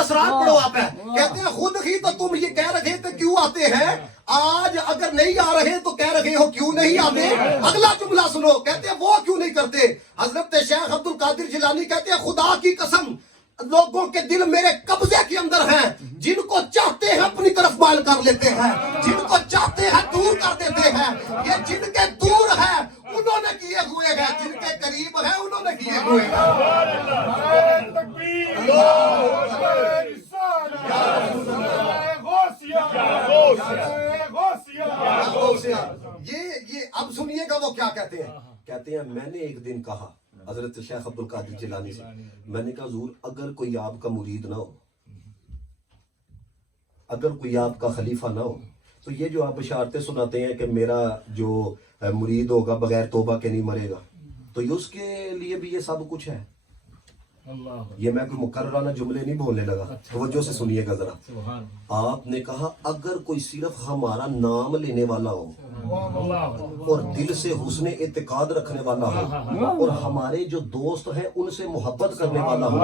اسرار پڑھو آپ ہے. کہتے ہیں خود ہی تو تم یہ کہہ رہے تھے کیوں آتے ہیں, آج اگر نہیں آ رہے تو کہہ رہے ہو کیوں نہیں آتے. اگلا جملہ سنو, کہتے ہیں وہ کیوں نہیں کرتے. حضرت شیخ عبد القادر جیلانی کہتے ہیں خدا کی قسم لوگوں کے دل میرے قبضے کے اندر ہیں, جن کو چاہتے ہیں اپنی طرف مائل کر لیتے ہیں, جن کو چاہتے ہیں دور کر دیتے ہیں. یہ جن کے دور ہے انہوں نے کیے ہوئے ہیں, جن کے قریب ہے انہوں نے کیے ہوئے ہیں. یہ اب سنیے گا وہ کیا کہتے ہیں. کہتے ہیں میں نے ایک دن کہا حضرت شیخ عبد القادر جیلانی سے, میں نے کہا حضور اگر کوئی آپ کا مرید نہ ہو, اگر کوئی آپ کا خلیفہ نہ ہو, تو یہ جو آپ بشارتیں سناتے ہیں کہ میرا جو مرید ہوگا بغیر توبہ کے نہیں مرے گا, تو یہ اس کے لیے بھی یہ سب کچھ ہے. یہ میں کوئی مکررانہ جملے نہیں بولنے لگا, توجہ سے سنیے گا ذرا. آپ نے کہا اگر کوئی صرف ہمارا نام لینے والا ہو اور دل سے حسن اعتقاد رکھنے والا ہو, اور ہمارے جو دوست ہیں ان سے محبت کرنے والا ہو,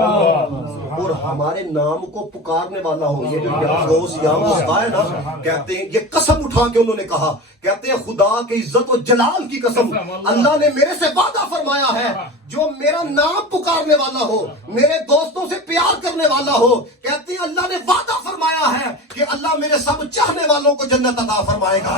اور ہمارے نام کو پکارنے والا ہو, یہ جو یا غوث یا مصطفیٰ ہے نا, کہتے ہیں یہ قسم اٹھا کے انہوں نے کہا, کہتے ہیں خدا کی عزت و جلال کی قسم اللہ نے میرے سے وعدہ فرمایا ہے جو میرا نام پکارنے والا ہو, میرے دوستوں سے پیار کرنے والا ہو, کہتے ہیں اللہ نے وعدہ فرمایا ہے کہ اللہ میرے سب چاہنے والوں کو جنت عطا فرمائے گا.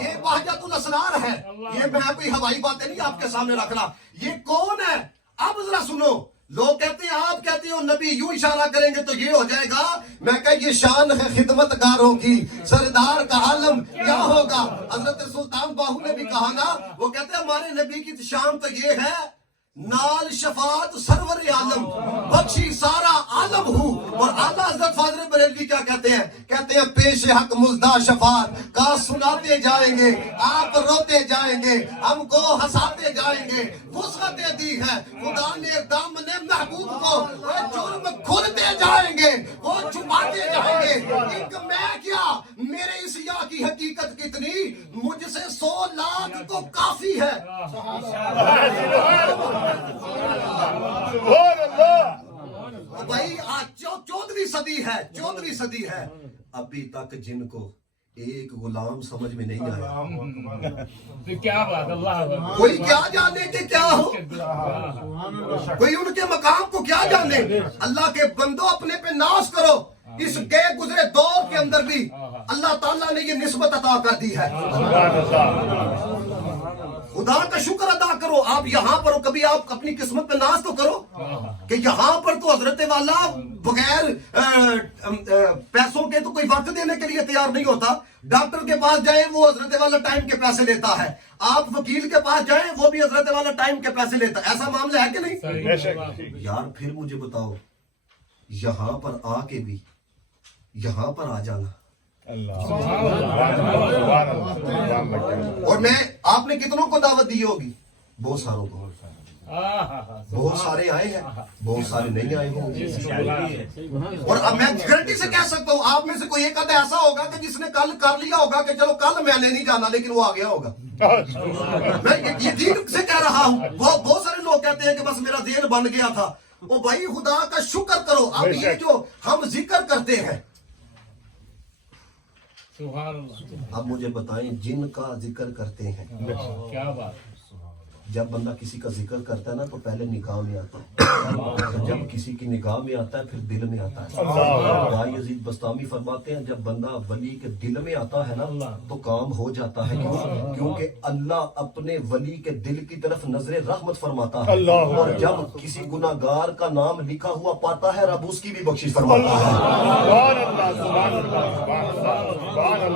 یہ بہجت الاسرار ہے, یہ میں کوئی ہوائی باتیں نہیں آپ کے سامنے رکھ رہا. یہ کون ہے اب ذرا سنو. لوگ کہتے ہیں آپ کہتے ہو نبی یوں اشارہ کریں گے تو یہ ہو جائے گا. میں کہ یہ شان ہے خدمت گاروں کی, سردار کا عالم کیا ہوگا. حضرت سلطان باہو نے بھی کہا نا, وہ کہتے ہیں ہمارے نبی کی شان تو یہ ہے نال شفاعت سرور عالم بخشی سارا عالم ہوں. اور اعلیٰ حضرت فاضل بریلوی کیا کہتے ہیں, کہتے ہیں پیش حق مزدہ شفاعت کا سناتے جائیں گے, آپ روتے جائیں گے, ہم کو ہنساتے جائیں گے. وسعتیں دی ہے خدا نے دامن محبوب کو, وہ جرم کھلتے جائیں گے, وہ چھپاتے جائیں گے. ایک میں کیا میرے اس یا کی حقیقت کتنی, مجھ سے 100 لاکھ کو کافی ہے. بھائی آج 14ویں صدی ہے, 14ویں صدی ہے, ابھی تک جن کو ایک غلام سمجھ میں نہیں آیا. کیا بات, اللہ کوئی کیا جانے کہ کیا ہو, کوئی ان کے مقام کو کیا جانے. اللہ کے بندوں اپنے پہ ناز کرو. اس گئے گزرے دور کے اندر بھی اللہ تعالیٰ نے یہ نسبت عطا کر دی ہے. خدا کا شکر ادا کرو. آپ یہاں پر ہو, کبھی آپ اپنی قسمت پہ ناز تو کرو کہ یہاں پر تو حضرت والا بغیر پیسوں کے تو کوئی وقت دینے کے لیے تیار نہیں ہوتا. ڈاکٹر کے پاس جائیں وہ حضرت والا ٹائم کے پیسے لیتا ہے, آپ وکیل کے پاس جائیں وہ بھی حضرت والا ٹائم کے پیسے لیتا ہے. ایسا معاملہ ہے کہ نہیں یار. پھر مجھے بتاؤ یہاں پر آ کے بھی یہاں پر آ جانا, اور میں آپ نے کتنوں کو دعوت دی ہوگی, بہت ساروں کو, بہت سارے آئے ہیں, بہت سارے نہیں آئے ہوں گے. اور اب میں گارنٹی سے کہہ سکتا ہوں آپ میں سے کوئی ایک آدھا ایسا ہوگا کہ جس نے کل کر لیا ہوگا کہ چلو کل میں نے نہیں جانا, لیکن وہ آ گیا ہوگا. میں یہ دین سے کہہ رہا ہوں. بہت سارے لوگ کہتے ہیں کہ بس میرا ذہن بن گیا تھا. او بھائی خدا کا شکر کرو. اب یہ جو ہم ذکر کرتے ہیں, اب مجھے بتائیں جن کا ذکر کرتے ہیں, کیا بات. جب بندہ کسی کا ذکر کرتا ہے نا تو پہلے نگاہ میں آتا ہے, جب کسی کی نگاہ میں آتا ہے پھر دل میں آتا ہے. بھائی یزید بستامی فرماتے ہیں جب بندہ ولی کے دل میں آتا ہے نا تو کام ہو جاتا ہے. کیونکہ اللہ اپنے ولی کے دل کی طرف نظر رحمت فرماتا ہے, اور جب کسی گناہگار کا نام لکھا ہوا پاتا ہے رب اس کی بھی بخشش فرماتا ہے.